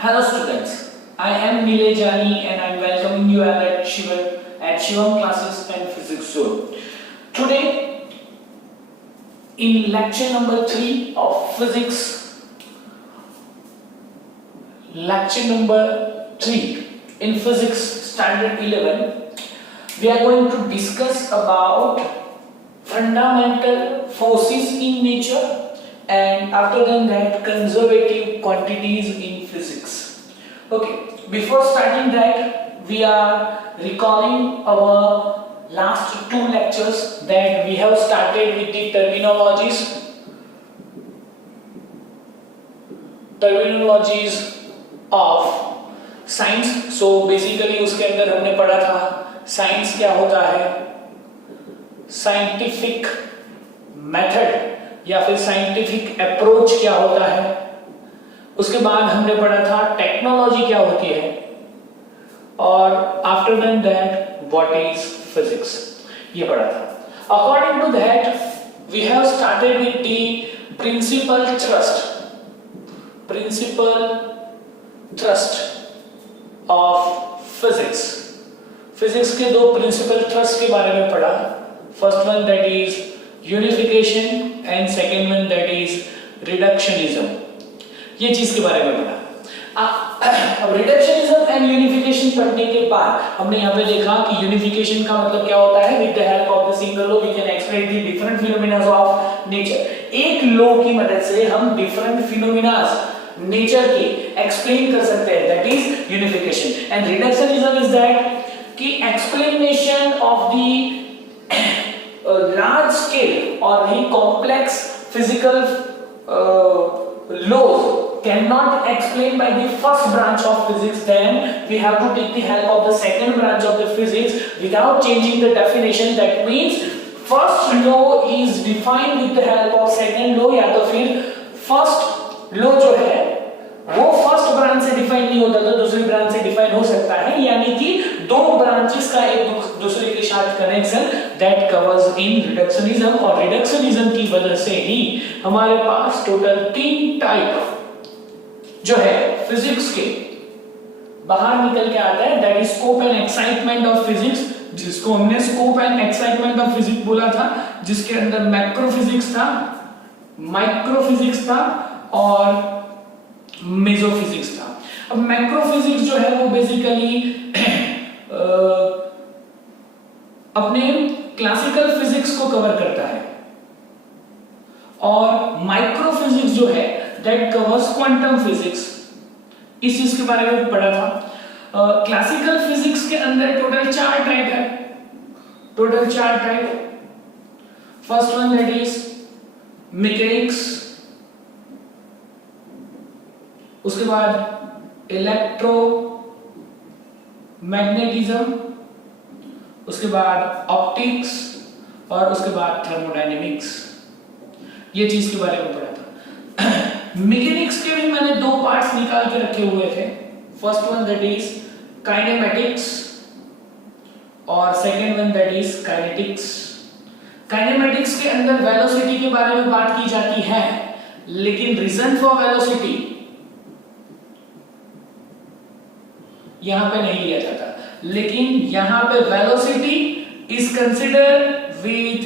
Hello students, I am Nilejani and I am welcoming you all at Shivam Classes and Physics Zone. Today, in lecture number 3 of Physics, in Physics Standard 11, we are going to discuss about fundamental forces in nature and after that conservative quantities in physics. Okay, before starting that, we are recalling our last 2 lectures that we have started with the terminologies of science. So basically उसके अंदर हमने पढ़ा था science क्या होता है, scientific method या फिर साइंटिफिक अप्रोच क्या होता है। उसके बाद हमने पढ़ा था टेक्नोलॉजी क्या होती है और after that what is physics, ये पढ़ा था। According to that we have started with the principle thrust of physics. Physics के 2 प्रिंसिपल थ्रस्ट के बारे में पढ़ा। First one that is unification and second one that is reductionism, ये चीज के बारे में पढ़ा। अब रिडक्शनिज्म एंड यूनिफिकेशन पढ़ने के बाद हमने यहाँ पे देखा कि यूनिफिकेशन का मतलब क्या होता है। With the help of the single law we can explain the different phenomena of nature. एक लॉ की मदद से हम डिफरेंट फिनोमेना नेचर के एक्सप्लेन कर सकते हैं, that is unification. And reductionism is that कि explanation of the large scale or the complex physical laws cannot explain by the first branch of physics, then we have to take the help of the second branch of the physics without changing the definition. That means first law is defined with the help of second law, या तो फिर first law जो है वो first branch से define नहीं होता तो दूसरी ब्रांच से डिफाइन हो सकता है, यानी कि 2 ब्रांचेस का एक दूसरे के साथ connection that covers in reductionism. और रिडक्शनिज्म की वजह से ही हमारे पास टोटल 3 टाइप जो है फिजिक्स के बाहर निकल के आता है, that is scope and excitement of physics, जिसको हमने scope and excitement of physics बोला था, जिसके अंदर मैक्रोफिजिक्स था, माइक्रोफिजिक्स था और मेसोफिजिक्स था। अब मैक्रोफिजिक्स जो है वो बेसिकली अपने क्लासिकल फिजिक्स को कवर करता है और माइक्रोफिजिक्स जो है दैट कवर्स क्वांटम फिजिक्स। इस चीज के बारे में पढ़ा था। क्लासिकल फिजिक्स के अंदर टोटल 4 टाइप है, total 4 type. First one that is mechanics, उसके बाद इलेक्ट्रो मैग्नेटिज्म, उसके बाद ऑप्टिक्स और उसके बाद थर्मोडायनेमिक्स। ये चीज के बारे में पढ़ा था। मैकेनिक्स के भी मैंने 2 पार्ट्स निकाल के रखे हुए थे। First one that is kinematics और second one that is kinetics. Kinematics के अंदर वेलोसिटी के बारे में बात की जाती है, लेकिन रीजन फॉर वेलोसिटी यहां पे नहीं लिया जाता, लेकिन यहां पे velocity is considered with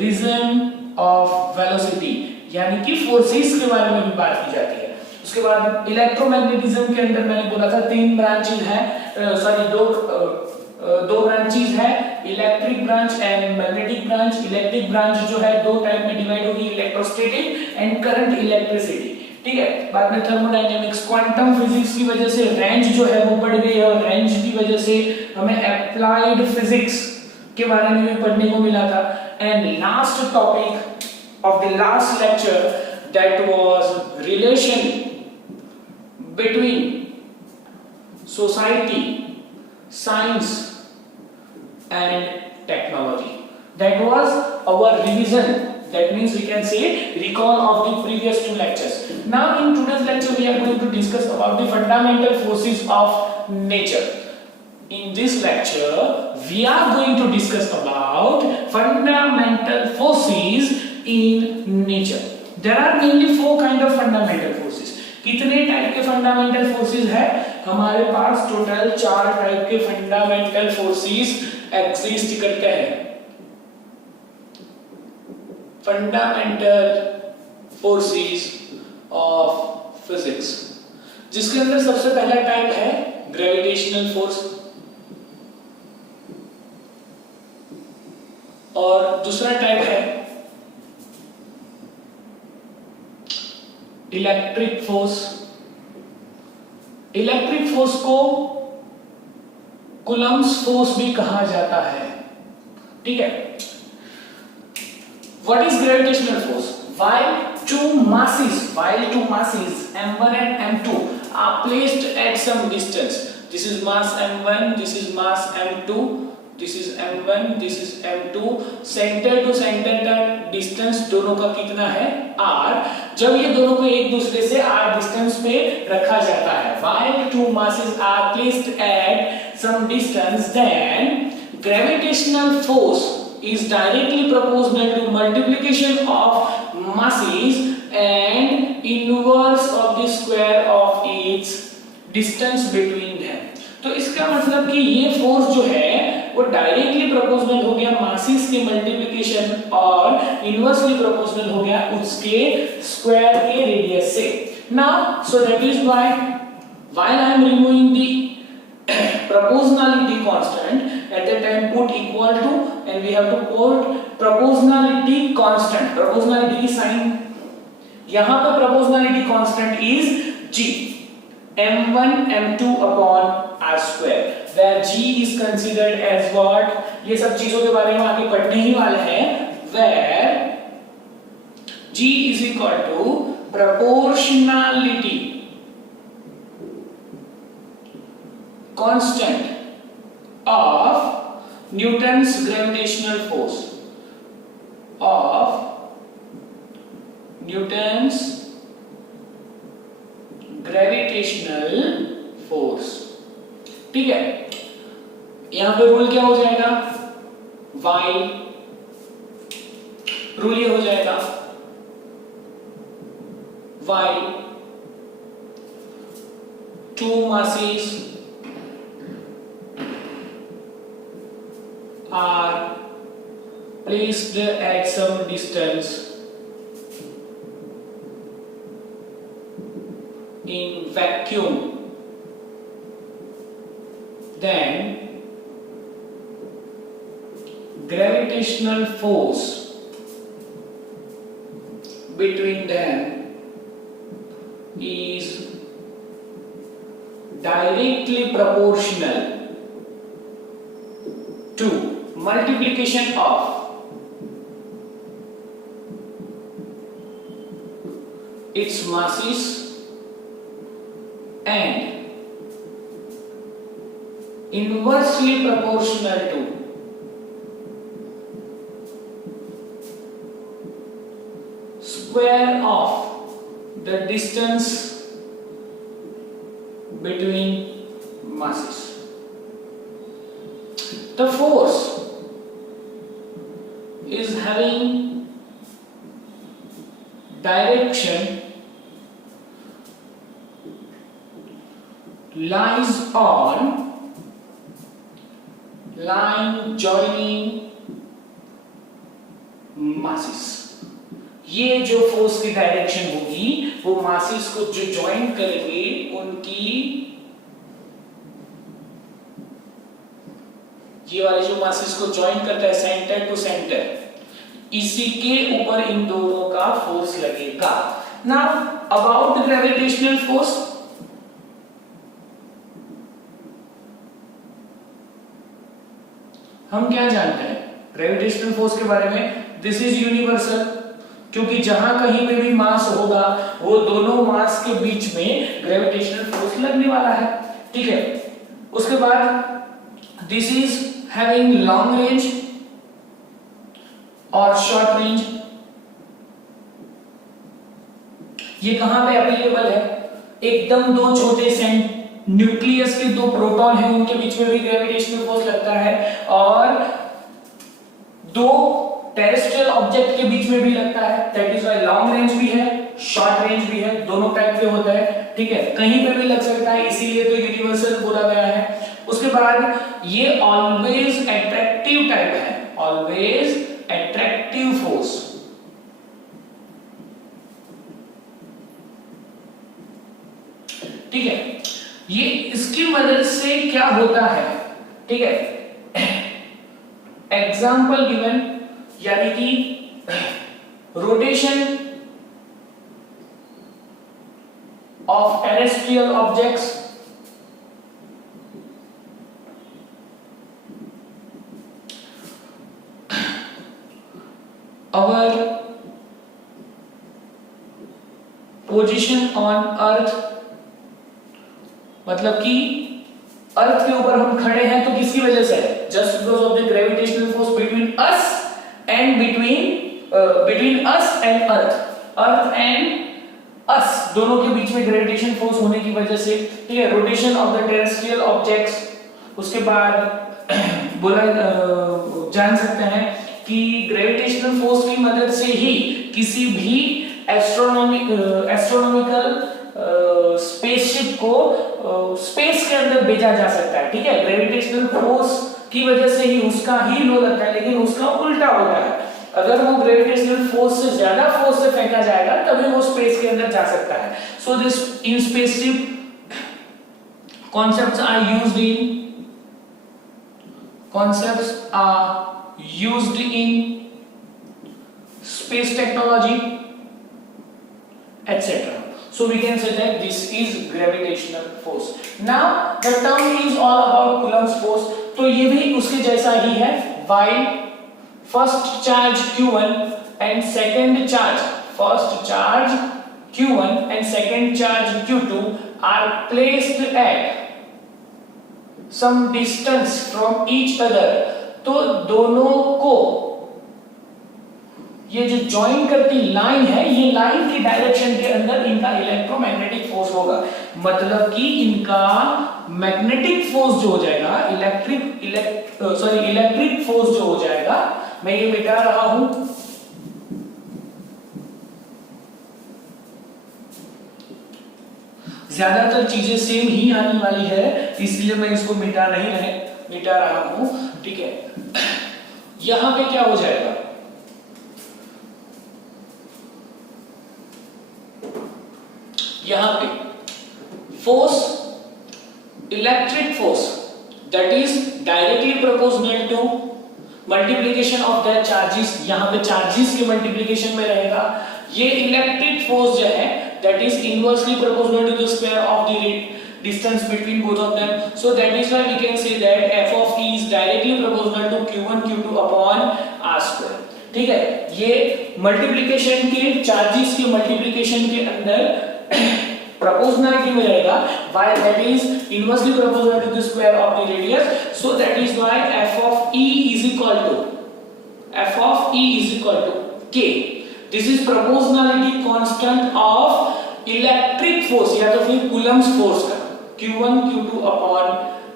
reason of velocity, यानी कि फोर्सेस के बारे में भी बात की जाती है। उसके बाद इलेक्ट्रोमैग्नेटिज्म के अंदर मैंने बोला था 3 ब्रांचेस है, सॉरी 2 ब्रांचेस है, electric branch and magnetic branch. Electric branch जो है 2 टाइप में डिवाइड होगी, इलेक्ट्रोस्टैटिक एंड करंट इलेक्ट्रिसिटी, ठीक है। बाद में थर्मोडायनेमिक्स, क्वांटम फिजिक्स की वजह से रेंज जो है वो बढ़ गई है और रेंज की वजह से हमें अप्लाइड फिजिक्स के बारे में भी पढ़ने को मिला था। And last topic of the last lecture that was relation between society, science and technology. That was our revision, that means we can say recall of the previous 2 lectures. Now in today's lecture we are going to discuss about the fundamental forces of nature. In this lecture we are going to discuss about fundamental forces in nature. There are mainly 4 kind of fundamental forces. कितने type के fundamental forces है हमारे पास? Total 4 type के fundamental forces exist करते हैं। Fundamental forces of physics, जिसके अंदर सबसे पहला टाइप है ग्रेविटेशनल फोर्स, और दूसरा टाइप है इलेक्ट्रिक फोर्स। इलेक्ट्रिक फोर्स को कूलम्ब्स फोर्स भी कहा जाता है, ठीक है। What is gravitational force? While two masses m1 and m2 are placed at some distance, this is mass m1, this is mass m2, this is m1, this is m2, center to center का distance दोनों का कितना है? r। जब ये दोनों को एक दूसरे से r डिस्टेंस पे रखा जाता है, while two masses are placed at some distance, then gravitational force is directly proportional to multiplication of masses and inverse of the square of each distance between them। तो इसका मतलब कि ये फोर्स जो है वो डायरेक्टली प्रोपोर्शनल हो गया मासेस के मल्टीप्लिकेशन और इनवर्सली प्रोपोर्शनल हो गया उसके स्क्वायर के रेडियस से। Now so that is why while I am removing the proportionality constant at that time put equal to and we have to put proportionality constant, proportionality की sign यहां पे proportionality constant is g m1 m2 upon r square where g is considered as what, ये सब चीजों के बारे में आगे पढ़ने ही वाले हैं, where g is equal to proportionality constant of Newton's gravitational force, of Newton's gravitational force, ठीक है। यहां पे रूल क्या हो जाएगा? y रूल ये हो जाएगा y two masses are placed at some distance in vacuum, then gravitational force between them is directly proportional to multiplication of its masses and inversely proportional to square of the distance between masses. The force is having direction lies on line joining masses। ये जो force की direction होगी वो masses को जो join करेंगे उनकी, ये वाले जो मासेस को ज्वाइन करता है सेंटर टू सेंटर, इसी के ऊपर इन दोनों का फोर्स लगेगा। Now about the gravitational force, हम क्या जानते हैं ग्रेविटेशनल फोर्स के बारे में? दिस इज यूनिवर्सल, क्योंकि जहां कहीं पे भी मास होगा वो दोनों मास के बीच में ग्रेविटेशनल फोर्स लगने वाला है, ठीक है। उसके बाद this is having long range और शॉर्ट रेंज। ये कहां पे एप्लीकेबल है? एकदम दो छोटे सेंट न्यूक्लियस के दो प्रोटॉन हैं उनके बीच में भी ग्रेविटेशनल फोर्स लगता है, और दो टेरेस्ट्रियल ऑब्जेक्ट के बीच में भी लगता है। That is why long range भी है शॉर्ट रेंज भी है, दोनों टाइप के होता है। ठीक है, कहीं पे भी लग सकता है, इसीलिए तो यूनिवर्सल बोला गया है। उसके बाद ये ऑलवेज एट्रैक्टिव टाइप है, ऑलवेज एट्रैक्टिव फोर्स। ठीक है, ये इसकी मदद से क्या होता है, ठीक है, एग्जाम्पल गिवन, यानी कि rotation of terrestrial objects, our position on earth, मतलब कि अर्थ के ऊपर हम खड़े हैं तो किसकी वजह से है, just because of the gravitational force between us and between us and earth and us दोनों के बीच में ग्रेविटेशन फोर्स होने की वजह से, ठीक है, rotation of the terrestrial objects. उसके बाद बोला जान सकते हैं कि ग्रेविटेशनल फोर्स की मदद से ही किसी भी एस्ट्रोनॉमिकल स्पेसशिप को स्पेस के अंदर भेजा जा सकता है। ठीक है, ग्रेविटेशनल फोर्स की वजह से ही उसका ही लो लगता है, लेकिन उसका उल्टा होता है, अगर वो ग्रेविटेशनल फोर्स से ज्यादा फोर्स से फेंका जाएगा तभी वो स्पेस के अंदर जा सकता है। So this in spaceship concepts are used in space technology, etc. So we can say that this is gravitational force. Now the term is all about Coulomb's force, तो ये भी उसके जैसा ही है। While first charge Q1 and second charge, first charge Q1 and second charge Q2 are placed at some distance from each other, तो दोनों को ये जो ज्वाइन करती लाइन है, ये लाइन की डायरेक्शन के अंदर इनका इलेक्ट्रोमैग्नेटिक फोर्स होगा, मतलब कि इनका मैग्नेटिक फोर्स जो हो जाएगा, इलेक्ट्रिक फोर्स जो हो जाएगा, मैं ये मिटा रहा हूं, ज्यादातर चीजें सेम ही आने वाली है, इसलिए मैं इसको मिटा रहा हूं। ठीक है, यहां पे क्या हो जाएगा, यहां पे force, electric force that is directly proportional to multiplication of the charges, यहां पे चार्जेस के मल्टीप्लिकेशन में रहेगा। ये इलेक्ट्रिक फोर्स जो है that is inversely proportional to the square of the distance between both of them, so that is why we can say that f of e is directly proportional to q1 q2 upon r square। ठीक है, ये multiplication के charges के multiplication के अंदर proportionality में रहेगा, while that is inversely proportional to the square of the radius, so that is why f of e is equal to k। This is proportionality constant of electric force या तो फिर Coulomb's force का Q1 Q2 upon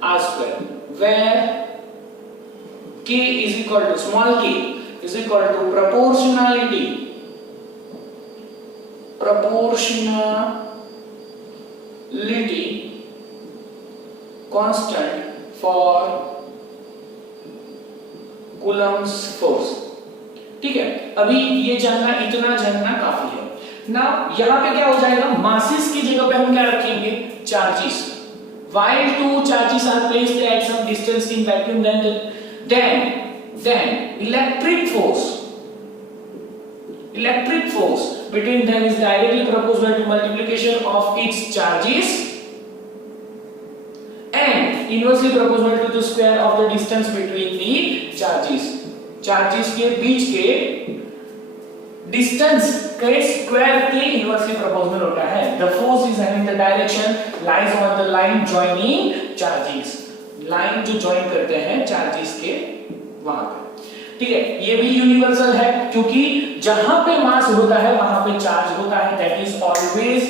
r square, where k is equal to small k is equal to proportionality constant for Coulomb's force। ठीक है, अभी ये इतना जानना काफी है ना। यहां पे क्या हो जाएगा, मासेस की जगह पे हम क्या रखेंगे, charges. While two charges are placed at some distance in vacuum, then electric force between them is directly proportional to multiplication of its charges and inversely proportional to the square of the distance between the charges। Charges के बीच के distance के square के inversely proportional होता है। The force is having the direction lies on the line joining charges, line जो join करते हैं charges के वहां पे। ठीक है, ये भी यूनिवर्सल है क्योंकि जहां पे मास होता है वहां पे चार्ज होता है। That is always,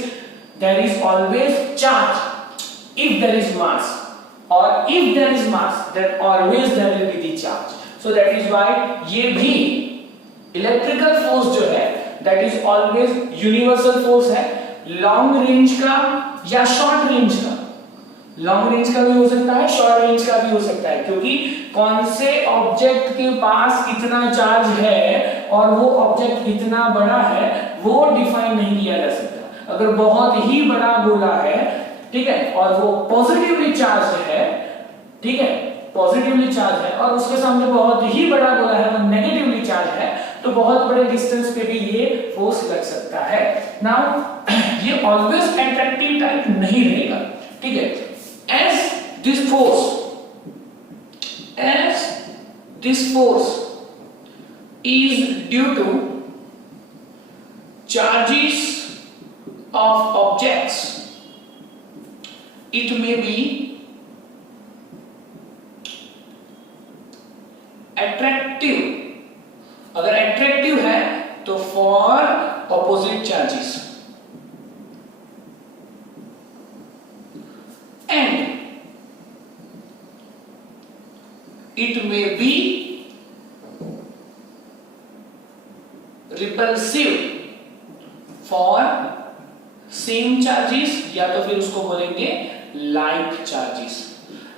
there is always charge if there is mass, और if there is mass then always there will be the charge. So that is why ये भी इलेक्ट्रिकल फोर्स जो है that is always universal force है, long range का या short range का? Long range का भी हो सकता है, शॉर्ट रेंज का भी हो सकता है, क्योंकि कौन से ऑब्जेक्ट के पास कितना चार्ज है और वो ऑब्जेक्ट कितना बड़ा है वो डिफाइन नहीं किया जा सकता। अगर बहुत ही बड़ा गोला है, ठीक है, और वो पॉजिटिवली चार्ज है, ठीक है, पॉजिटिवली चार्ज है, और उसके सामने बहुत ही बड़ा गोला है वो नेगेटिवली चार्ज है, तो बहुत बड़े डिस्टेंस पे भी ये फोर्स लग सकता है। नाउ ये ऑलवेज एट्रैक्टिव टाइप नहीं रहेगा, ठीक है। as this force is due to charges of objects, it may be attractive. अगर attractive है तो for opposite charges, and it may be repulsive for same charges, या तो फिर उसको बोलेंगे like charges.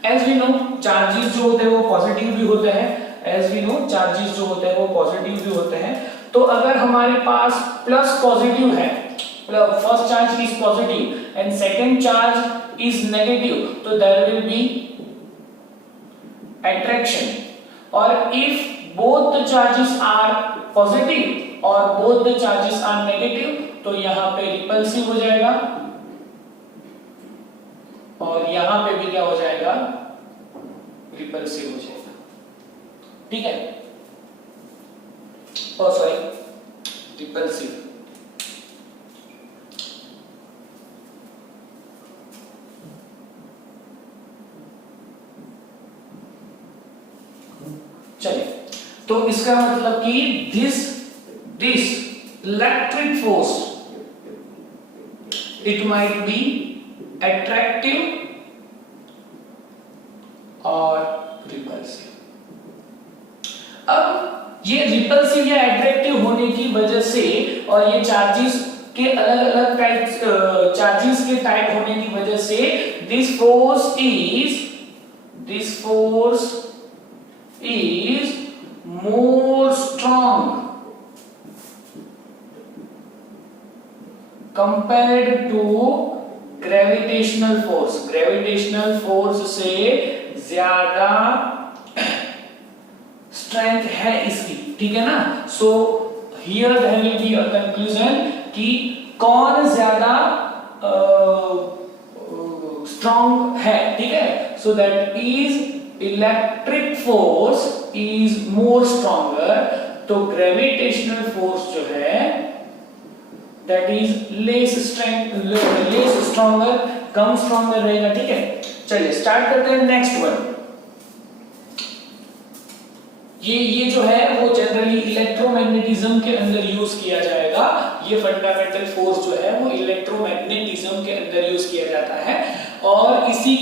As we know, charges जो होते हैं वो पॉजिटिव भी होते हैं, as we know, charges जो होते हैं वो पॉजिटिव भी होते हैं। तो अगर हमारे पास प्लस पॉजिटिव है, first charge is positive and second charge is negative, so there will be attraction. Or if both the charges are positive or both the charges are negative, तो यहाँ पे repulsive हो जाएगा और यहाँ पे भी क्या हो जाएगा, repulsive हो जाएगा, ठीक है, oh sorry, repulsive। चलिए, तो इसका मतलब कि this electric force, it might be attractive और repulsive। अब ये रिपल्सिव या एट्रैक्टिव होने की वजह से और ये चार्जेस के अलग-अलग टाइप्स, चार्जेस के टाइप होने की वजह से this force is more strong compared to gravitational force। gravitational force से ज्यादा स्ट्रेंथ है इसकी, ठीक है ना। So here there will be a conclusion कि कौन ज्यादा स्ट्रॉन्ग है, ठीक है। So that is electric force is more stronger, तो ग्रेविटेशनल फोर्स जो है दैट इज लेस स्ट्रॉन्गर, कम स्ट्रॉन्गर रहेगा, ठीक है। चलिए स्टार्ट करते हैं नेक्स्ट वन। ये जो है वो जनरली इलेक्ट्रोमैग्नेटिज्म के अंदर यूज किया जाएगा। ये फंडामेंटल फोर्स जो है वो इलेक्ट्रोमैग्नेटिज्म के अंदर यूज किया जाता है और इसी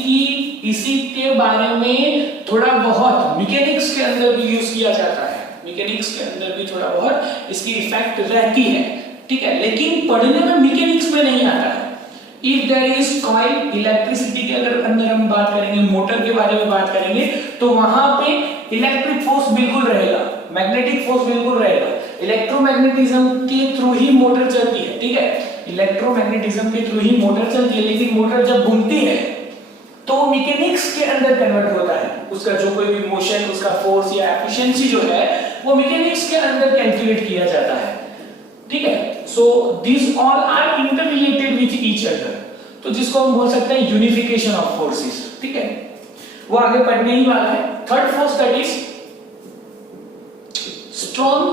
के बारे में थोड़ा बहुत मैकेनिक्स के अंदर भी यूज किया जाता है। मैकेनिक्स के अंदर भी थोड़ा बहुत इसकी इफेक्ट रहती है, ठीक है, लेकिन पढ़ने में मैकेनिक्स में नहीं आता है। If there is coil, electricity के अंदर हम बात करेंगे, मोटर के बारे में बात करेंगे, तो वहां पे इलेक्ट्रिक फोर्स बिल्कुल रहेगा, मैग्नेटिक फोर्स बिल्कुल रहेगा। इलेक्ट्रोमैग्नेटिज्म के थ्रू ही मोटर चलती है, ठीक है, इलेक्ट्रोमैग्नेटिज्म के थ्रू ही मोटर चलती है, लेकिन मोटर जब घूमती है तो मैकेनिक्स के अंदर कन्वर्ट होता है। उसका जो कोई भी मोशन, उसका फोर्स या एफिशिएंसी जो है वो मैकेनिक्स के अंदर कैलकुलेट किया जाता है, ठीक है। So this all are interrelated with each other, तो जिसको हम बोल सकते हैं यूनिफिकेशन ऑफ फोर्सेस, ठीक है, वो आगे पढ़ने ही वाला है। Third force that is strong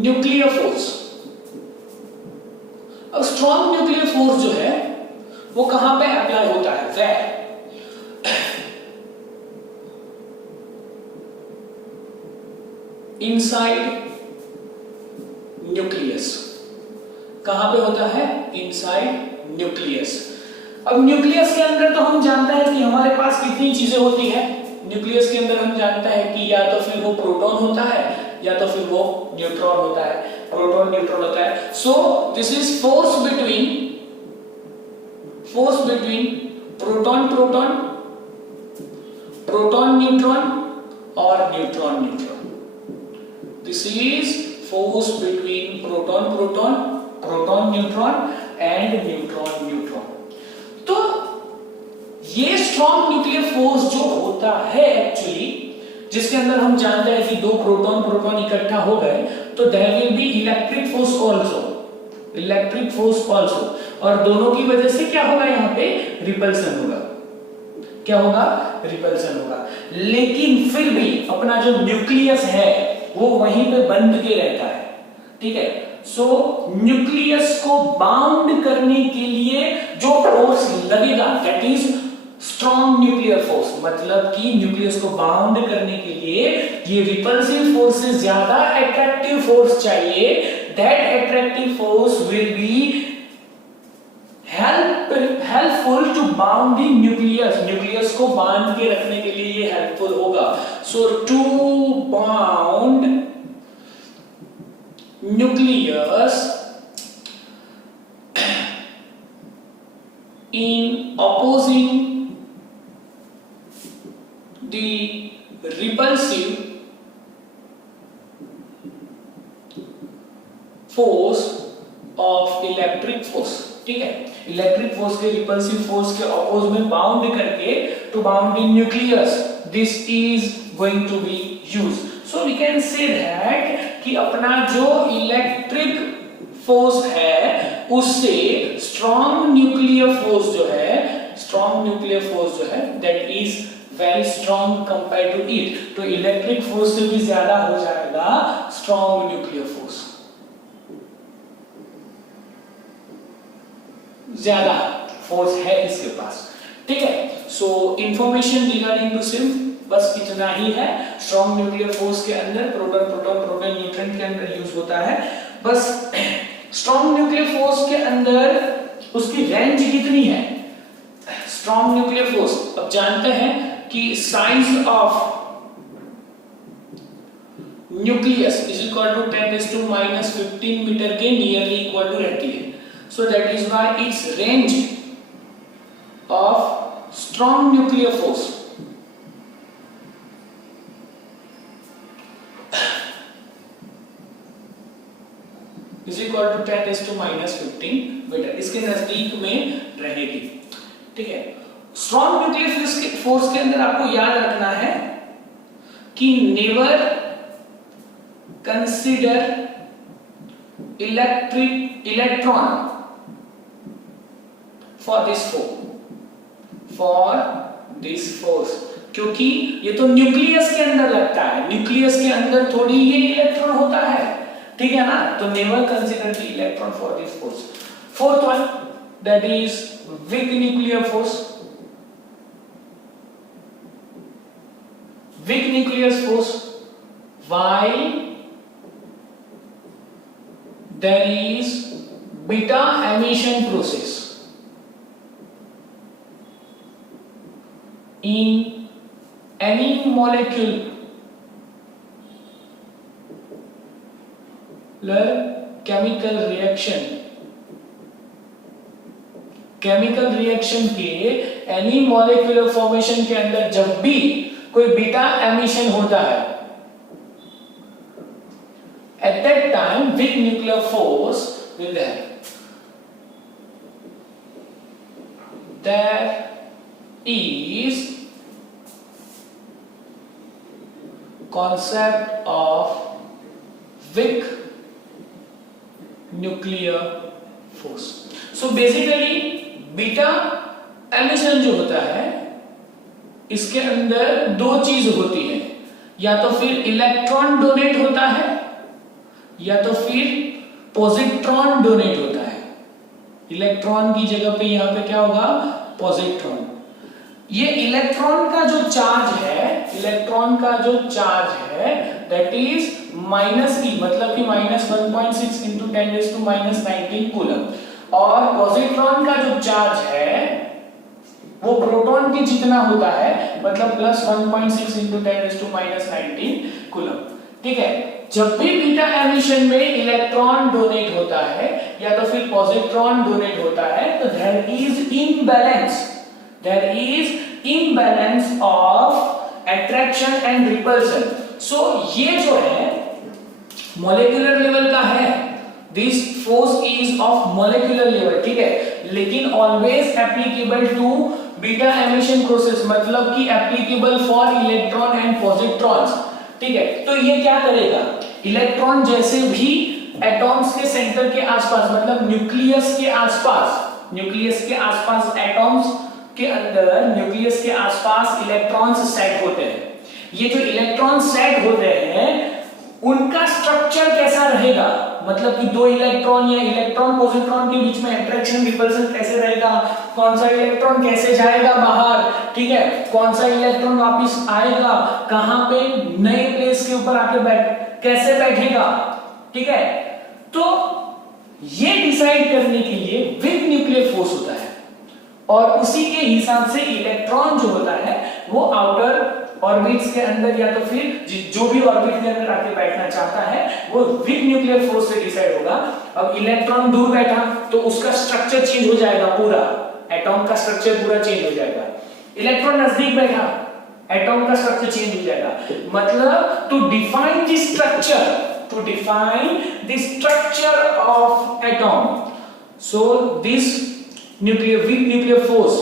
nuclear force. अब स्ट्रॉन्ग न्यूक्लियर फोर्स जो है वो कहां पे अप्लाई होता है? Where inside nucleus. कहां पे होता है? Inside nucleus. अब न्यूक्लियस के अंदर तो हम जानते हैं कि हमारे पास कितनी चीजें होती है। न्यूक्लियस के अंदर हम जानते हैं कि या तो फिर वो प्रोटॉन होता है या तो फिर वो न्यूट्रॉन होता है। प्रोटॉन न्यूट्रॉन होता है। So this is force between proton proton, proton neutron और neutron neutron. This is force between proton proton, proton neutron and neutron neutron. तो ये स्ट्रॉन्ग न्यूक्लियर फोर्स जो होता है एक्चुअली, जिसके अंदर हम जानते हैं कि दो प्रोटॉन प्रोटॉन इकट्ठा हो गए तो there will be electric force also, electric force also, और दोनों की वजह से क्या होगा, यहाँ पे रिपल्सन होगा। क्या होगा, रिपल्सन होगा। लेकिन फिर भी अपना जो न्यूक्लियस है वो वहीं पे बंध के रहता है, ठीक है। सो न्यूक्लियस को बाउंड करने के लिए जो फोर्स लगेगा that is strong nuclear force, मतलब कि न्यूक्लियस को बाउंड करने के लिए ये रिपल्सिव फोर्स से ज्यादा अट्रैक्टिव फोर्स चाहिए। That attractive force will be helpful to bound the nucleus, nucleus को बांध के रखने के लिए ये हेल्पफुल होगा। So to bound nucleus in opposing the repulsive force of electric force, ठीक है। इलेक्ट्रिक फोर्स के रिपल्सिव फोर्स के अपोज में बाउंड करके to bound the nucleus, this is going to be use. So we can say that कि अपना जो electric force है उससे स्ट्रॉन्ग न्यूक्लियर फोर्स जो है, स्ट्रॉन्ग न्यूक्लियर फोर्स जो है that is very strong compare to it. तो इलेक्ट्रिक फोर्स से भी ज्यादा हो जाएगा स्ट्रॉन्ग न्यूक्लियर फोर्स, ज्यादा फोर्स है इसके पास, ठीक है। सो इंफॉर्मेशन रिगार्डिंग टू सिम बस इतना ही है। स्ट्रॉन्ग न्यूक्लियर फोर्स के अंदर प्रोटॉन प्रोटॉन प्रोटॉन न्यूट्रॉन के अंदर यूज होता है। बस स्ट्रॉन्ग न्यूक्लियर फोर्स के अंदर उसकी रेंज कितनी है, स्ट्रॉन्ग न्यूक्लियर फोर्स अब जानते हैं कि size of nucleus is equal to 10⁻⁻15 meter के नियरली इक्वल टू रहती है। So that is why its range of strong nuclear force is equal to 10⁻⁻15 metre, इसके नजदीक में रहेगी, ठीक है। स्ट्रॉन्ग न्यूक्लियर फोर्स के अंदर आपको याद रखना है कि never consider electron for this force, क्योंकि ये तो न्यूक्लियस के अंदर लगता है, न्यूक्लियस के अंदर थोड़ी ये इलेक्ट्रॉन होता है, ठीक है ना। तो never consider the electron for this force. Fourth one that is weak nuclear force. Week nuclear force while there is beta emission process in any molecular chemical reaction, chemical reaction के any molecular formation के अंदर जब भी कोई beta emission होता है, at that time weak nuclear force will have. There is concept of weak nuclear force. So basically beta emission जो होता है इसके अंदर दो चीज होती है, या तो फिर इलेक्ट्रॉन डोनेट होता है या तो फिर पॉजिट्रॉन डोनेट होता है। इलेक्ट्रॉन की जगह पे यहां पे क्या होगा, पॉजिट्रॉन। ये इलेक्ट्रॉन का जो चार्ज है, इलेक्ट्रॉन का जो चार्ज है दैट इज -e, मतलब कि -1.6 × 10⁻⁻19 कूलम, और पॉजिट्रॉन का जो चार्ज है वो प्रोटॉन के जितना होता है, मतलब +1.6 × 10⁻⁻19 कूलम, ठीक है। जब भी बीटा एमिशन में इलेक्ट्रॉन डोनेट होता है या तो फिर पॉजिट्रॉन डोनेट होता है तो there is imbalance of attraction and repulsion. So ये जो है मॉलिक्यूलर लेवल का है, this force is of molecular level, ठीक है, लेकिन always applicable to beta emission process, मतलब कि applicable for electron and positrons, ठीक है। तो ये क्या करेगा, इलेक्ट्रॉन जैसे भी एटॉम्स के सेंटर के आसपास, मतलब न्यूक्लियस के आसपास एटॉम्स के अंदर न्यूक्लियस के आसपास इलेक्ट्रॉन्स सेट होते हैं। ये जो इलेक्ट्रॉन सेट होते हैं उनका स्ट्रक्चर कैसा रहेगा, मतलब कि दो इलेक्ट्रॉन या इलेक्ट्रॉन पॉजिट्रॉन के बीच में अट्रैक्शन रिपल्शन कैसे रहेगा, कौन सा इलेक्ट्रॉन कैसे जाएगा बाहर, ठीक है, कौन सा इलेक्ट्रॉन वापस आएगा, कहां पे नए प्लेस के ऊपर आके कैसे बैठेगा, ठीक है। तो ये डिसाइड करने के लिए विक न्यूक्लियर फोर्स होता है और उसी के हिसाब से इलेक्ट्रॉन जो होता है वो आउटर ऑर्बिट्स के अंदर या तो फिर जो भी ऑर्बिट के अंदर आके बैठना चाहता है वो विक न्यूक्लियर फोर्स से डिसाइड होगा। अब इलेक्ट्रॉन दूर बैठा तो उसका स्ट्रक्चर चेंज हो जाएगा, पूरा एटॉम का स्ट्रक्चर पूरा चेंज हो जाएगा। इलेक्ट्रॉन नजदीक बैठा, एटॉम का स्ट्रक्चर चेंज हो जाएगा। मतलब to define the structure of atom, so this weak nuclear force,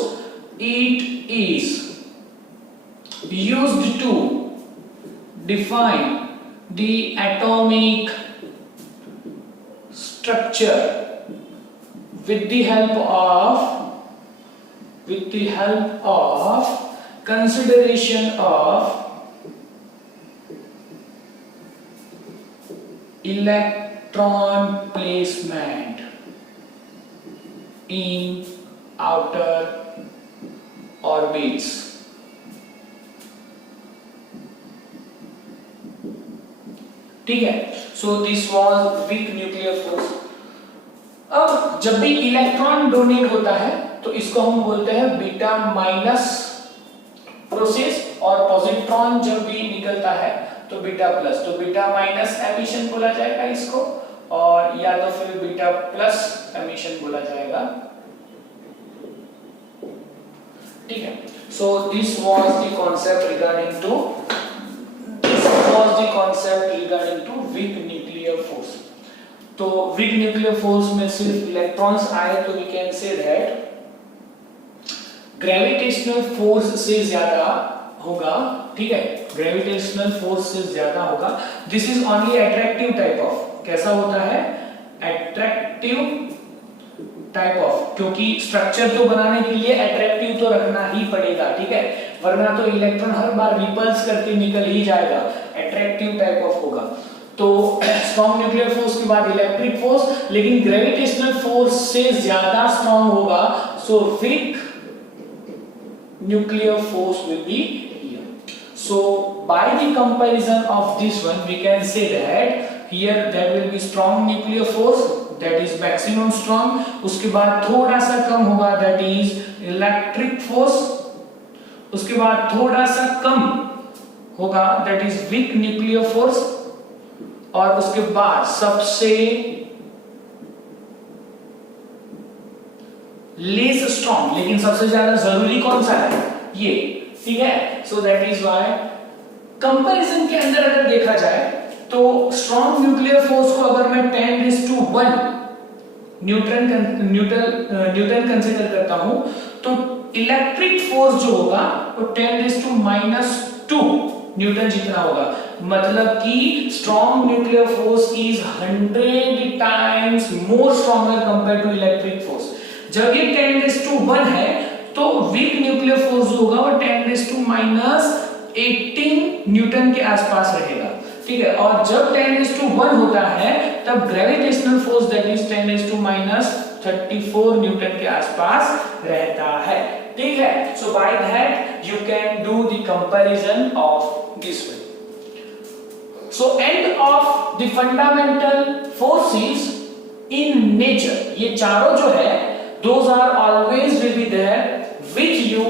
it is used to define the atomic structure with the help of consideration of electron placement in outer orbits। ठीक है, so this was week nuclear force. अब जब भी electron donate होता है तो इसको हम बोलते हैं बीटा माइनस प्रोसेस, और पॉजिट्रॉन जब भी निकलता है तो बीटा प्लस, तो बीटा माइनस एमिशन बोला जाएगा इसको, और या तो फिर बीटा प्लस एमिशन बोला जाएगा, ठीक है। So this was the concept regarding to weak nuclear force. तो वीक न्यूक्लियर फोर्स में सिर्फ इलेक्ट्रॉन्स आए तो we can say that gravitational force से ज्यादा होगा, ठीक है, ग्रेविटेशनल फोर्स से ज्यादा होगा। This is only attractive type of, कैसा होता है, अट्रैक्टिव टाइप ऑफ, क्योंकि स्ट्रक्चर तो बनाने के लिए अट्रैक्टिव तो रखना ही पड़ेगा, ठीक है, वरना तो इलेक्ट्रॉन हर बार रिपल्स करके निकल ही जाएगा। अट्रैक्टिव टाइप ऑफ होगा। तो स्ट्रॉन्ग न्यूक्लियर फोर्स के बाद इलेक्ट्रिक फोर्स, लेकिन ग्रेविटेशनल फोर्स से ज्यादा स्ट्रॉन्ग होगा, so weak nuclear force will be here। So by the comparison of this one we can say that here there will be strong nuclear force, that is maximum strong, उसके बाद थोड़ा सा कम होगा, that is electric force, उसके बाद थोड़ा सा कम होगा, that is weak nuclear force, और उसके बाद सबसे लेस स्ट्रॉन्ग लेकिन सबसे ज्यादा जरूरी कौन सा है, ये, ठीक है। So that is why comparison के अंदर अगर देखा जाए तो स्ट्रॉन्ग न्यूक्लियर फोर्स को अगर मैं 10⁻⁴ न्यूटन कंसीडर करता हूं तो इलेक्ट्रिक फोर्स जो होगा वो 10⁻² न्यूटन जितना होगा। मतलब कि strong nuclear force is 100 times more stronger compare to electric force. जब ये 10⁻1 है तो वीक न्यूक्लियर फोर्स जो होगा वो 10⁻18 न्यूटन के आसपास रहेगा, ठीक है। और जब 10⁻1 होता है तब gravitational force that is 10⁻34 newton के आसपास रहता है, ठीक है। So by that you can do the comparison of this way. So end of the fundamental forces in nature, ये चारों जो है those are always will be there with you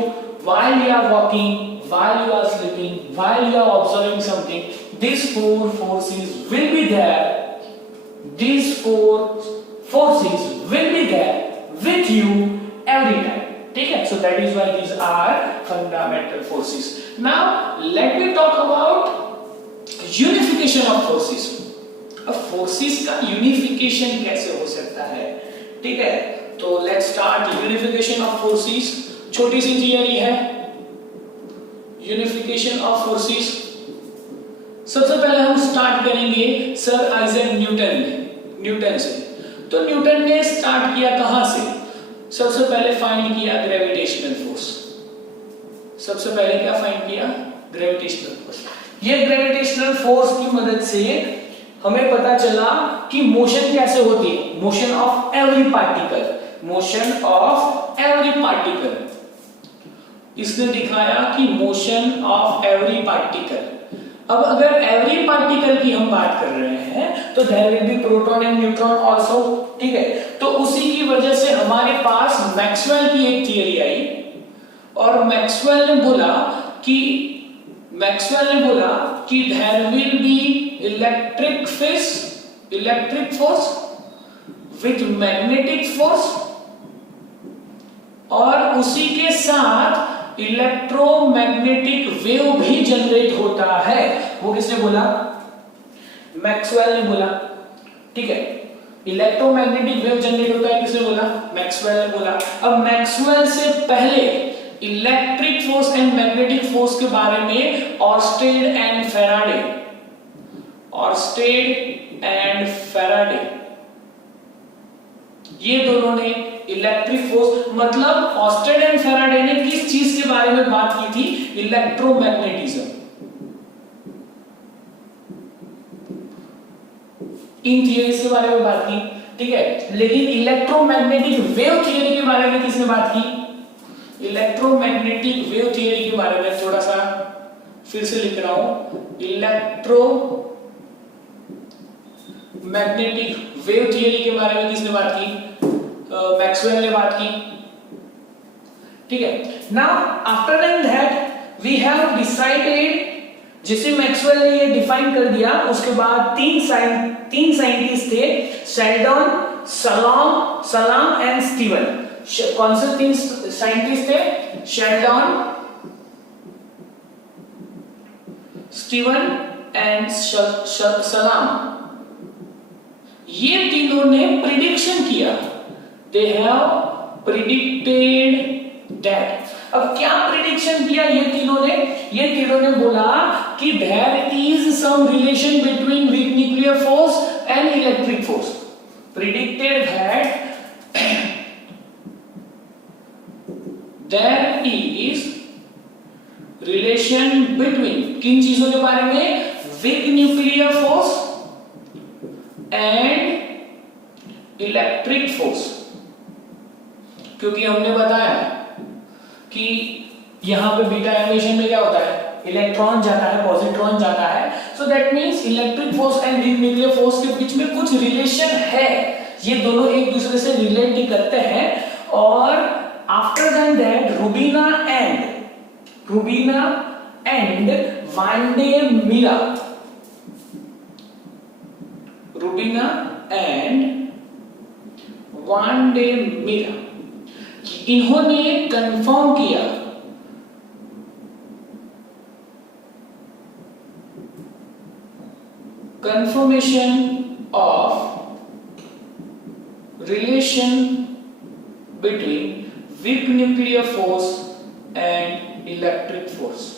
while you are walking, while you are sleeping, while you are observing something, these four forces will be there. These four forces will be there with you every time. ठीक है? So that is why these are fundamental forces. Now let me talk about unification of forces. अब forces का unification कैसे हो सकता है? ठीक है? तो let's start unification of forces. छोटी सी थियरी है unification of forces. सबसे पहले हम स्टार्ट करेंगे सर आइजैक न्यूटन से। तो न्यूटन ने स्टार्ट किया कहां से? सबसे पहले फाइंड किया ग्रेविटेशनल फोर्स। सबसे पहले क्या फाइंड किया? Gravitational force. ये ग्रेविटेशनल फोर्स की मदद से हमें पता चला कि मोशन कैसे होती है। Motion of every particle, motion of every particle. इसने दिखाया कि मोशन ऑफ एवरी पार्टिकल। अब अगर एवरी पार्टिकल की हम बात कर रहे हैं तो there will be proton and neutron also. ठीक है? तो उसी की वजह से हमारे पास मैक्सवेल की एक थियरी आई और मैक्सवेल ने बोला कि there will be electric force with magnetic force और उसी के साथ इलेक्ट्रोमैग्नेटिक वेव भी जनरेट होता है। वो किसने बोला? मैक्सवेल ने बोला। ठीक है? इलेक्ट्रोमैग्नेटिक वेव जनरेट होता है, किसने बोला? मैक्सवेल ने बोला। अब मैक्सवेल से पहले electric force and magnetic force के बारे में ऑर्स्टेड एंड फैराडे ये दोनों ने इलेक्ट्रिक फोर्स मतलब ऑर्स्टेड एंड फैराडे ने किस चीज के बारे में बात की थी? इलेक्ट्रोमैग्नेटिज्म। इन थियरीज के बारे में बात की। ठीक है? लेकिन इलेक्ट्रोमैग्नेटिक वेव थियरी के बारे में किसने बात की? इलेक्ट्रोमैग्नेटिक वेव थियरी के बारे में थोड़ा सा फिर से लिख रहा हूं। इलेक्ट्रोमैग्नेटिक वेव थियरी के बारे में किसने बात की? मैक्सवेल ने बात की। ठीक है? Now after that we have decided, जिसे मैक्सवेल ने ये डिफाइन कर दिया उसके बाद तीन साइंटिस्ट थे, शेल्डन, सलाम एंड स्टीवन। कौन से तीन साइंटिस्ट थे? शेल्डन, स्टीवन एंड सलाम। ये तीनों ने प्रिडिक्शन किया। They have predicted that. अब क्या प्रिडिक्शन किया ये तीनों ने बोला कि there is some relation between weak nuclear force and electric force. Predicted that there is relation between किन चीजों के बारे में? weak nuclear force and electric force। क्योंकि हमने बताया कि यहां पे बीटा एमिशन में क्या होता है? इलेक्ट्रॉन जाता है, पॉजिट्रॉन जाता है। So that means electric force and week nuclear force के बीच में कुछ रिलेशन है। ये दोनों एक दूसरे से रिलेट करते हैं। और after then that Rubbia and van der Meer इन्होंने कंफर्म किया confirmation of relation between weak nuclear force and electric force।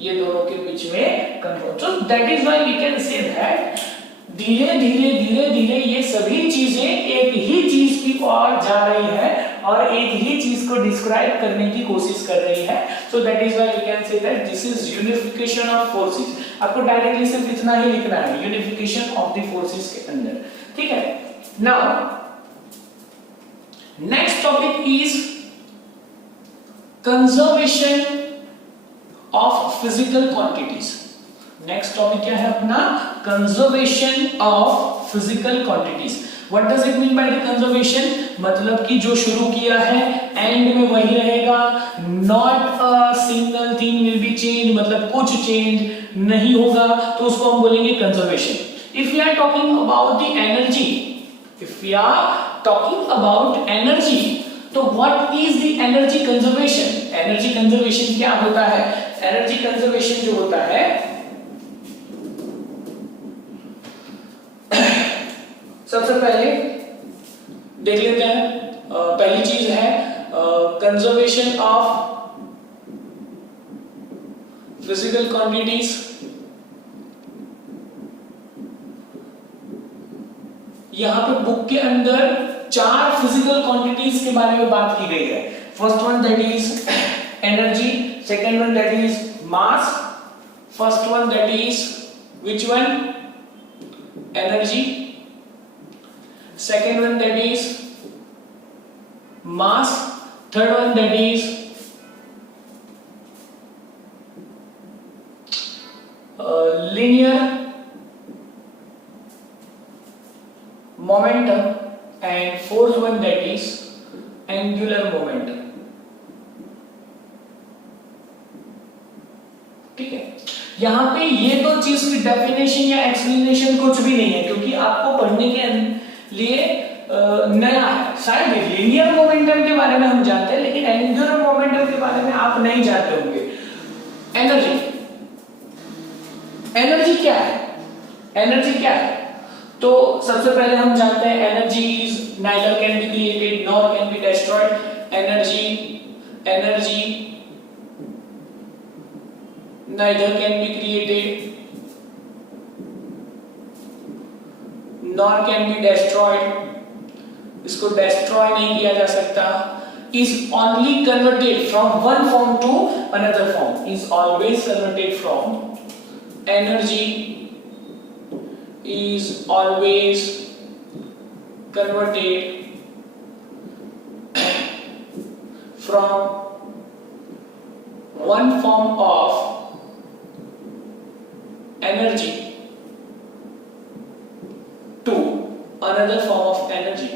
ये दोनों के बीच में confirm. So that is why we can say that धीरे धीरे ये सभी चीजें एक ही चीज की ओर जा रही है और एक ही चीज को डिस्क्राइब करने की कोशिश कर रही है। So that is why we can say that this is unification of forces। आपको डायरेक्टली सिर्फ इतना ही लिखना है, unification of the forces के अंदर। ठीक है? Now next topic is conservation of physical quantities। Next topic क्या है अपना? Conservation of physical quantities. What does it mean by the conservation? मतलब कि जो शुरू किया है एंड में वही रहेगा, not a single thing will be change, मतलब कुछ चेंज नहीं होगा, तो उसको हम बोलेंगे conservation. If we are talking about the energy, if we are talking about energy, तो what is the energy conservation? Energy conservation क्या होता है? एनर्जी कंजर्वेशन जो होता है, सबसे पहले देख लेते हैं। पहली चीज है कंजर्वेशन ऑफ फिजिकल क्वांटिटीज। यहां पे बुक के अंदर 4 फिजिकल क्वांटिटीज के बारे में बात की गई है। First one that is energy, second one that is mass, first one that is which one? Energy, second one that is mass, third one that is linear momentum, and fourth one that is angular momentum। ठीक है, यहां पे ये दो चीज की definition या explanation कुछ भी नहीं है, क्योंकि आपको पढ़ने के लिए नया है। शायद लीनियर मोमेंटम के बारे में हम जानते हैं, लेकिन एंगुलर मोमेंटम के बारे में आप नहीं जानते होंगे। एनर्जी, एनर्जी क्या है? एनर्जी क्या है? तो सबसे पहले हम जानते हैं energy is neither can be created nor can be destroyed. Energy, energy neither can be created nor can be destroyed, इसको destroy नहीं किया जा सकता, is only converted from one form to another form, is always converted from, energy is always converted from one form of energy to another form of energy।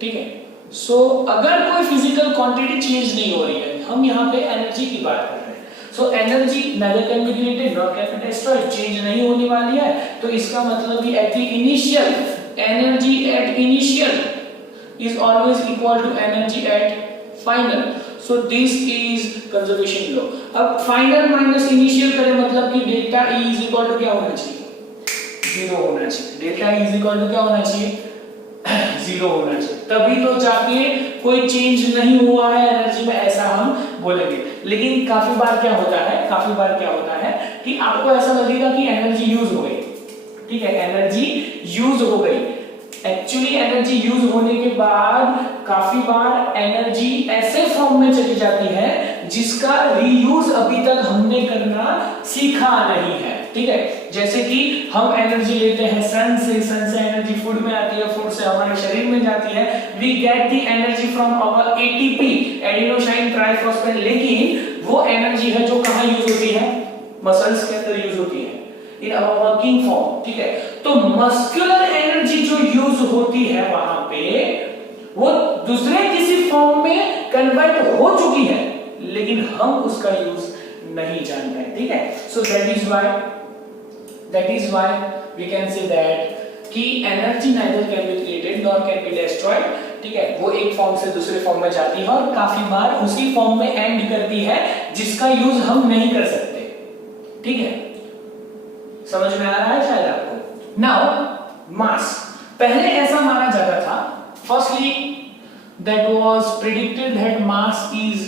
ठीक है, सो अगर कोई physical quantity change नहीं हो रही है, हम यहाँ पे एनर्जी की बात कर रहे हैं, so energy neither can be created nor can be destroyed, change नहीं होने वाली है, तो इसका मतलब भी at the initial, energy at initial is always equal to energy at final। So this is conservation law। अब फाइनल माइनस इनिशियल करें, मतलब कि delta E is equal to क्या होना चाहिए? 0 होना चाहिए। Delta E is equal to क्या होना चाहिए? 0 होना चाहिए, तभी तो जाके कोई चेंज नहीं हुआ है एनर्जी में, ऐसा हम बोलेंगे। लेकिन काफी बार क्या होता है कि आपको ऐसा लगेगा कि एनर्जी यूज हो गई। ठीक है, एनर्जी यूज हो गई, एक्चुअली एनर्जी यूज होने के बाद काफी बार एनर्जी ऐसे फॉर्म में चली जाती है जिसका रीयूज अभी तक हमने करना सीखा नहीं है। ठीक है, जैसे कि हम एनर्जी लेते हैं सन से एनर्जी फूड में आती है, फूड से हमारे शरीर में जाती है, we get the energy from our ATP, adenosine triphosphate, लेकिन वो एनर्जी है जो कहां यूज होती है? मसल्स के अंदर यूज होती है, इन आवर वर्किंग फॉर्म। ठीक है, तो मस्कुलर एनर्जी जो यूज होती है वहां पे वो दूसरे किसी फॉर्म में कन्वर्ट हो चुकी है, लेकिन हम उसका यूज नहीं जानते हैं। ठीक है, so that is why we can say that कि energy neither can be created nor can be destroyed. ठीक है, वो एक फॉर्म से दूसरे फॉर्म में जाती है और काफी बार उसी फॉर्म में एंड करती है जिसका यूज हम नहीं कर सकते। ठीक है, समझ में आ रहा है शायद आपको। नाउ मास, पहले ऐसा माना जाता था, firstly that was predicted that mass is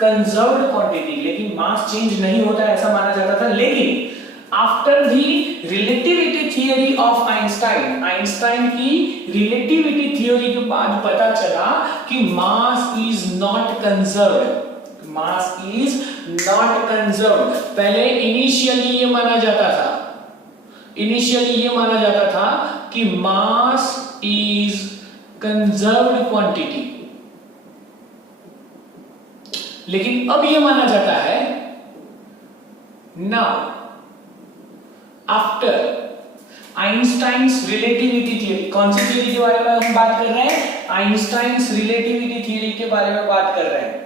conserved quantity, लेकिन मास चेंज नहीं होता ऐसा माना जाता था। लेकिन after the relativity theory of Einstein, Einstein की रिलेटिविटी थ्योरी के बाद पता चला कि mass is not conserved, mass is not conserved. पहले इनिशियली ये माना जाता था कि मास इज कंजर्व्ड क्वांटिटी, लेकिन अब ये माना जाता है now after Einstein's relativity theory, कौन सी थियरी के बारे में हम बात कर रहे हैं? आइंस्टाइन्स रिलेटिविटी थियरी के बारे में बात कर रहे हैं।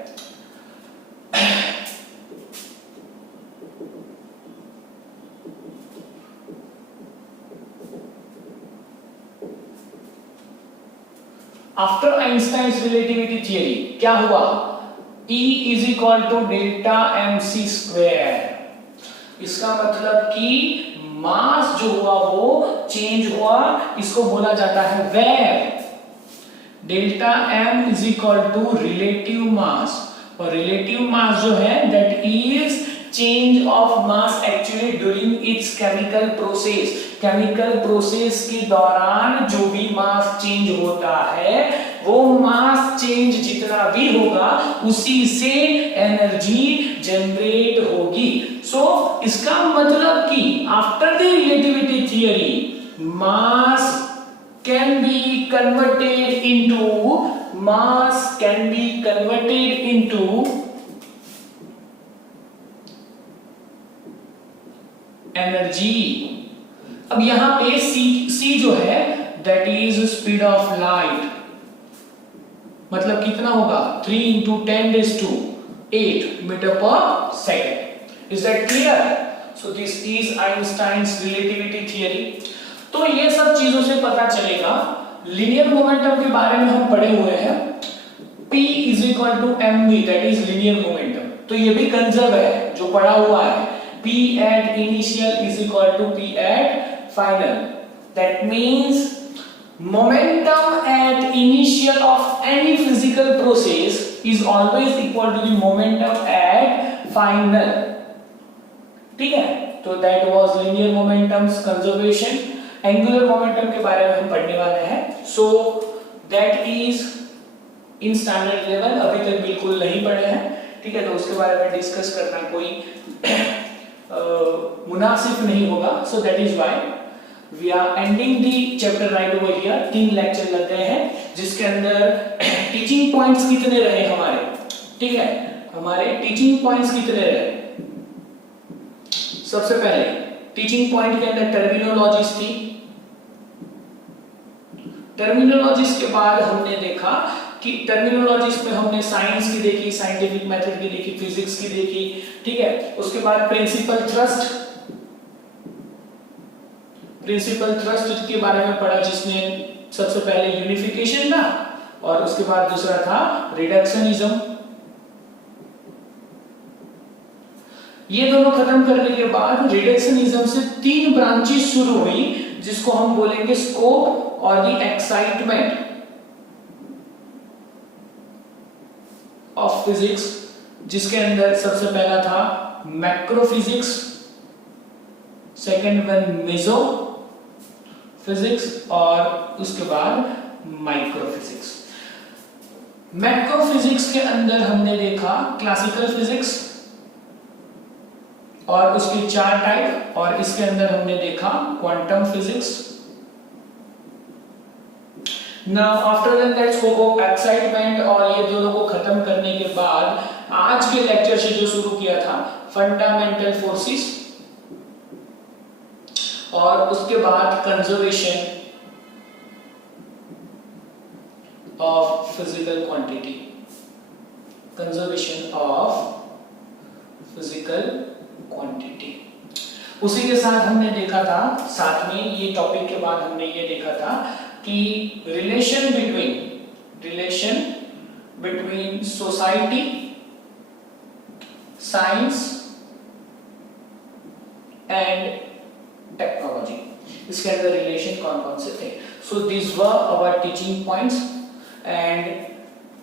आफ्टर आइंस्टाइन्स रिलेटिविटी थियरी क्या हुआ? E is equal to delta mc square. इसका मतलब कि मास जो हुआ वो चेंज हुआ, इसको बोला जाता है where. Delta m is equal to relative mass, और रिलेटिव मास जो है that is change of mass actually during its chemical process. Chemical process के दौरान जो भी मास चेंज होता है वो मास चेंज जितना भी होगा उसी से एनर्जी जनरेट होगी। सो इसका मतलब कि after the relativity theory mass can be converted into energy. अब यहां पे c जो है that is speed of light, मतलब कितना होगा? 3 into 10⁸ मीटर पर second. Is that clear? So this is Einstein's relativity theory. तो ये सब चीजों से पता चलेगा। लीनियर मोमेंटम के बारे में हम पढ़े हुए हैं, P is equal to mv, that is linear momentum. तो ये भी कंजर्व है जो पढ़ा हुआ है, P at initial is equal to P at final. That means momentum at initial of any physical process is always equal to the momentum at final. ठीक है? तो that was linear momentums conservation. Angular momentum के बारे में हम पढ़ने वाले हैं. So that is in standard level, अभी तक बिल्कुल नहीं पढ़े हैं. ठीक है? तो उसके बारे में डिस्कस करना कोई मुनासिब नहीं होगा. So that is why we are ending the chapter right over here. 3 lecture लग गए हैं जिसके अंदर टीचिंग पॉइंट्स कितने रहे हमारे? ठीक है, हमारे टीचिंग पॉइंट्स कितने रहे? सबसे पहले टीचिंग पॉइंट के अंदर टर्मिनोलॉजीज थी. टर्मिनोलॉजीज के बाद हमने देखा कि टर्मिनोलॉजीज में हमने साइंस की देखी, साइंटिफिक मेथड की देखी, फिजिक्स की देखी. ठीक है, उसके बाद प्रिंसिपल थ्रस्ट के बारे में पढ़ा जिसमें सबसे पहले यूनिफिकेशन था और उसके बाद दूसरा था रिडक्शनिज्म. ये दोनों खत्म करने के बाद रिडक्शनिज्म से 3 ब्रांचेस शुरू हुई जिसको हम बोलेंगे स्कोप और द एक्साइटमेंट ऑफ फिजिक्स, जिसके अंदर सबसे पहला था मैक्रोफिजिक्स, सेकंड वन मेसो फिजिक्स और उसके बाद माइक्रोफिजिक्स. मैक्रोफिजिक्स के अंदर हमने देखा क्लासिकल फिजिक्स और उसके 4 टाइप, और इसके अंदर हमने देखा quantum physics. Now after that scope of excitement और ये दोनों को खत्म करने के बाद आज के लेक्चर से जो शुरू किया था फंडामेंटल फोर्सेस और उसके बाद कंजर्वेशन ऑफ फिजिकल क्वांटिटी, उसी के साथ हमने देखा था, साथ में ये टॉपिक के बाद हमने ये देखा था कि relation between society, science and technology, इसके अंदर रिलेशन कौन कौन से थे. So this were our teaching points and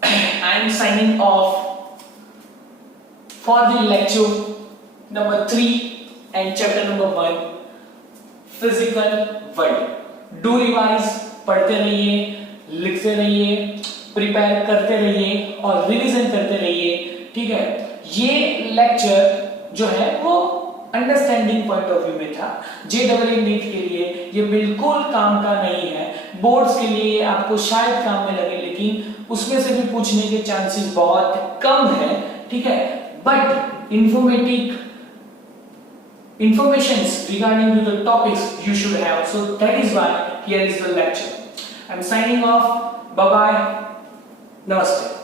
I am signing off for the lecture number 3 and chapter number 1 physical world. Do revise, पढ़ते रहिए, लिखते रहिए, प्रिपेयर करते रहिए और रिवीजन करते रहिए. ठीक है, ये लेक्चर जो है वो अंडरस्टैंडिंग पॉइंट ऑफ व्यू में था. JEE नीट के लिए ये बिल्कुल काम का नहीं है. बोर्ड्स के लिए ये आपको शायद काम में लगे, लेकिन उसमें से भी पूछने के चांसेस बहुत कम है. ठीक है, but informative informations regarding to the topics you should have. So that is why here is the lecture. I'm signing off. Bye bye. Namaste.